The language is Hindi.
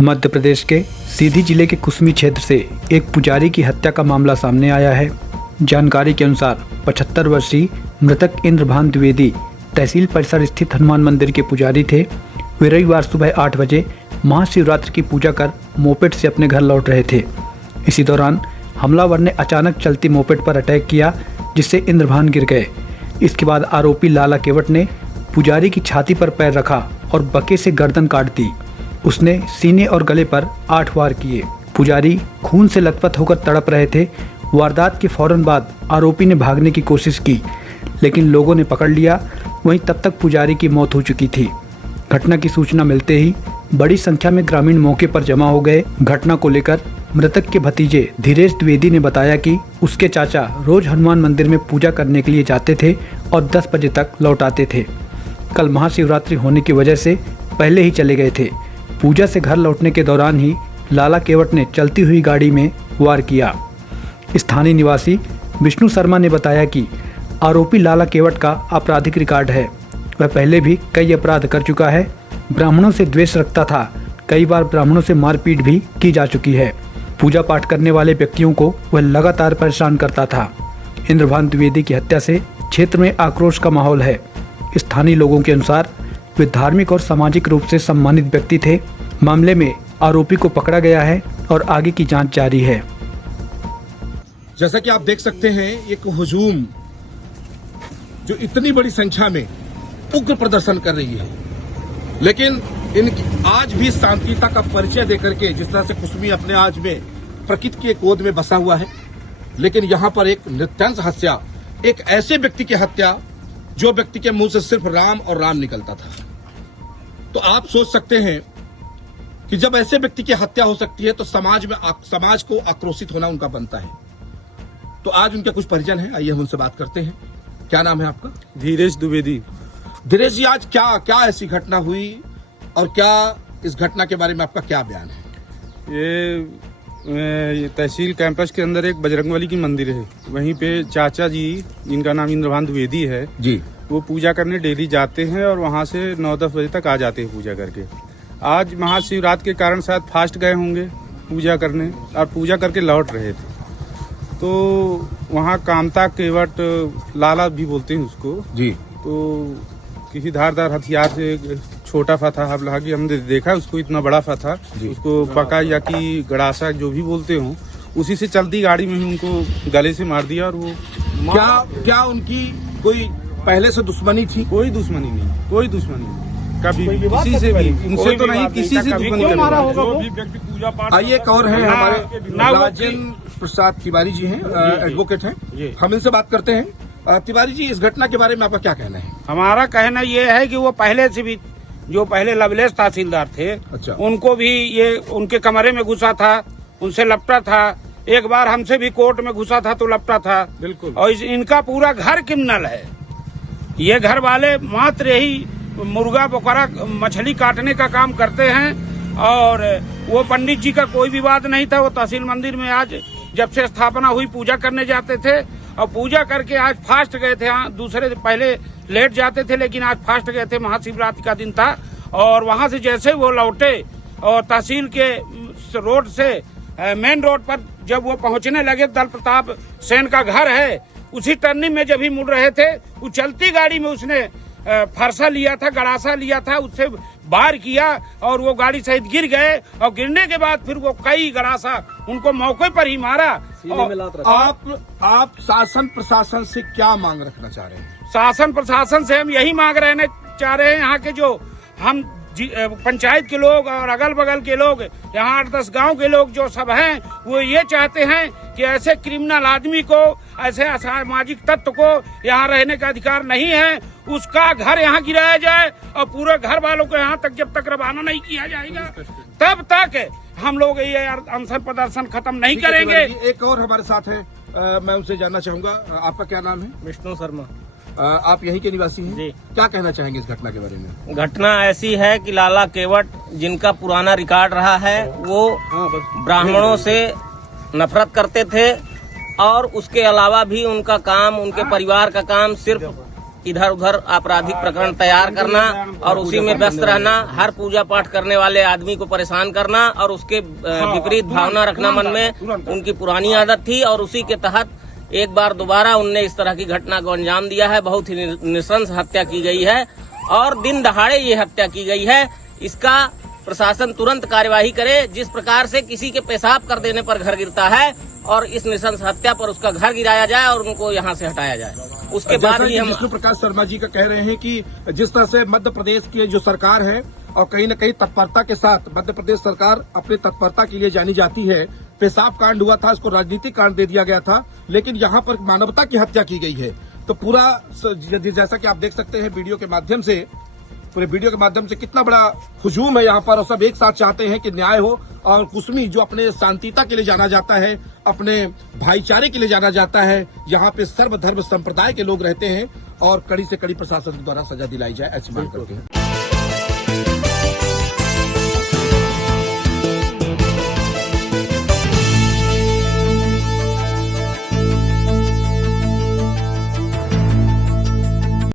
मध्य प्रदेश के सीधी जिले के कुसमी क्षेत्र से एक पुजारी की हत्या का मामला सामने आया है। जानकारी के अनुसार 75 वर्षीय मृतक इंद्रभान द्विवेदी तहसील परिसर स्थित हनुमान मंदिर के पुजारी थे। वे रविवार सुबह 8 बजे महाशिवरात्रि की पूजा कर मोपेड से अपने घर लौट रहे थे। इसी दौरान हमलावर ने अचानक चलती मोपेड पर अटैक किया, जिससे इंद्रभान गिर गए। इसके बाद आरोपी लाला केवट ने पुजारी की छाती पर पैर रखा और बके से गर्दन काट दी। उसने सीने और गले पर 8 वार किए। पुजारी खून से लथपथ होकर तड़प रहे थे। वारदात के फौरन बाद आरोपी ने भागने की कोशिश की, लेकिन लोगों ने पकड़ लिया। वहीं तब तक पुजारी की मौत हो चुकी थी। घटना की सूचना मिलते ही बड़ी संख्या में ग्रामीण मौके पर जमा हो गए। घटना को लेकर मृतक के भतीजे धीरेश द्विवेदी ने बताया कि उसके चाचा रोज हनुमान मंदिर में पूजा करने के लिए जाते थे और 10 बजे तक लौट आते थे। कल महाशिवरात्रि होने की वजह से पहले ही चले गए थे। पूजा से घर लौटने के दौरान ही लाला केवट ने चलती हुई गाड़ी में वार किया। स्थानीय निवासी विष्णु शर्मा ने बताया कि आरोपी लाला केवट का आपराधिक रिकॉर्ड है। वह पहले भी कई अपराध कर चुका है। ब्राह्मणों से द्वेष रखता था। कई बार ब्राह्मणों से मारपीट भी की जा चुकी है। पूजा पाठ करने वाले व्यक्तियों को वह लगातार परेशान करता था। इंद्रभान द्विवेदी की हत्या से क्षेत्र में आक्रोश का माहौल है। स्थानीय लोगों के अनुसार वे धार्मिक और सामाजिक रूप से सम्मानित व्यक्ति थे। मामले में आरोपी को पकड़ा गया है और आगे की जांच जारी है। जैसा कि आप देख सकते हैं, एक हुजूम जो इतनी बड़ी संख्या में उग्र प्रदर्शन कर रही है, लेकिन इनकी आज भी शांतिता का परिचय देकर के, जिस तरह से कुसमी अपने आज में प्रकृति की गोद में बसा हुआ है, लेकिन यहाँ पर एक नृत्यंश हत्या, एक ऐसे व्यक्ति की हत्या जो व्यक्ति के मुंह से सिर्फ राम और राम निकलता था। तो आप सोच सकते हैं कि जब ऐसे व्यक्ति की हत्या हो सकती है तो समाज को आक्रोशित होना उनका बनता है। तो आज उनके कुछ परिजन हैं, आइए हम उनसे बात करते हैं। क्या नाम है आपका? धीरेश द्विवेदी। धीरेश जी, आज क्या ऐसी घटना हुई और क्या इस घटना के बारे में आपका क्या बयान है? ये तहसील कैंपस के अंदर एक बजरंगबली की मंदिर है। वहीं पे चाचा जी, जिनका नाम इंद्रभान द्विवेदी है जी, वो पूजा करने डेली जाते हैं और वहाँ से 9-10 बजे तक आ जाते हैं पूजा करके। आज महाशिवरात्रि के कारण शायद फास्ट गए होंगे पूजा करने और पूजा करके लौट रहे थे। तो वहाँ कामता केवट, लाला भी बोलते हैं उसको जी, तो किसी धारदार हथियार से छोटा फथा, हालांकि हमने देखा उसको इतना बड़ा फथा, उसको पका या कि गड़ासा जो भी बोलते हो, उसी से चलती गाड़ी में ही उनको गले से मार दिया। और वो क्या उनकी कोई पहले से दुश्मनी थी? कोई दुश्मनी नहीं, कोई दुश्मनी नहीं, कभी किसी से भी, उनसे तो नहीं, किसी से दुश्मनी मारा होगा। आइए, एक और है हमारे राजेंद्र प्रसाद तिवारी जी हैं, एडवोकेट हैं, हम इनसे बात करते हैं। तिवारी जी, इस घटना के बारे में आपका क्या कहना है? हमारा कहना ये है कि वो पहले से भी, जो पहले लवलेश तहसीलदार थे, अच्छा, उनको भी ये उनके कमरे में घुसा था, उनसे लपटा था। एक बार हमसे भी कोर्ट में घुसा था तो लपटा था। बिल्कुल। और इनका पूरा घर क्रिमिनल है। ये घर वाले मात्र यही मुर्गा बकरा मछली काटने का काम करते हैं। और वो पंडित जी का कोई विवाद नहीं था। वो तहसील मंदिर में आज जब से स्थापना हुई पूजा करने जाते थे और पूजा करके आज फास्ट गए थे। दूसरे पहले लेट जाते थे, लेकिन आज फास्ट गए थे। महाशिवरात्रि का दिन था और वहां से जैसे वो लौटे और तहसील के रोड से मेन रोड पर जब वो पहुंचने लगे, दल प्रताप सेन का घर है, उसी टर्निंग में जब ही मुड़ रहे थे, वो चलती गाड़ी में उसने फरसा लिया था, गड़ासा लिया था, उससे वार किया और वो गाड़ी सहित गिर गए। और गिरने के बाद फिर वो कई गड़ासा उनको मौके पर ही मारा। आप शासन प्रशासन से क्या मांग रखना चाह रहे हैं? शासन प्रशासन से हम यही मांग रहने चाह रहे हैं, यहाँ के जो हम पंचायत के लोग और अगल बगल के लोग, यहाँ 8-10 गांव के लोग जो सब हैं, वो ये चाहते हैं कि ऐसे क्रिमिनल आदमी को, ऐसे असामाजिक तत्व को यहाँ रहने का अधिकार नहीं है। उसका घर यहाँ गिराया जाए और पूरे घर वालों को यहाँ तक जब तक रवाना नहीं किया जाएगा, तब तक हम लोग ये अनशन प्रदर्शन खत्म नहीं करेंगे। एक और हमारे साथ है, मैं उनसे जानना चाहूंगा, आपका क्या नाम है? विष्णु शर्मा। आप यहीं के निवासी हैं? जी। क्या कहना चाहेंगे इस घटना के बारे में? घटना ऐसी है कि लाला केवट, जिनका पुराना रिकॉर्ड रहा है, वो ब्राह्मणों से नफरत करते थे और उसके अलावा भी उनका काम, उनके परिवार का काम सिर्फ इधर उधर आपराधिक प्रकरण तैयार करना और उसी में व्यस्त रहना, हर पूजा पाठ करने वाले आदमी को परेशान करना और उसके विपरीत भावना रखना मन में उनकी पुरानी आदत थी। और उसी के तहत एक बार दोबारा उनने इस तरह की घटना को अंजाम दिया है। बहुत ही नृशंस हत्या की गई है और दिन दहाड़े ये हत्या की गई है। इसका प्रशासन तुरंत कार्यवाही करे। जिस प्रकार से किसी के पेशाब कर देने पर घर गिरता है और इस नृशंस हत्या पर उसका घर गिराया जाए और उनको यहाँ से हटाया जाए। उसके बाद ही हम विष्णु प्रकाश शर्मा जी का कह रहे हैं कि जिस तरह से मध्य प्रदेश की जो सरकार है और कहीं न कहीं तत्परता के साथ मध्य प्रदेश सरकार अपनी तत्परता के लिए जानी जाती है। पेशाब कांड हुआ था, इसको राजनीतिक कांड दे दिया गया था, लेकिन यहाँ पर मानवता की हत्या की गई है। तो पूरा जैसा कि आप देख सकते हैं वीडियो के माध्यम से, पूरे वीडियो के माध्यम से कितना बड़ा हुजूम है यहाँ पर और सब एक साथ चाहते हैं कि न्याय हो। और कुसमी जो अपने शांतिता के लिए जाना जाता है, अपने भाईचारे के लिए जाना जाता है, यहाँ पे सर्वधर्म संप्रदाय के लोग रहते हैं और कड़ी से कड़ी प्रशासन द्वारा सजा दिलाई जाए, ऐसी मांग करते हैं।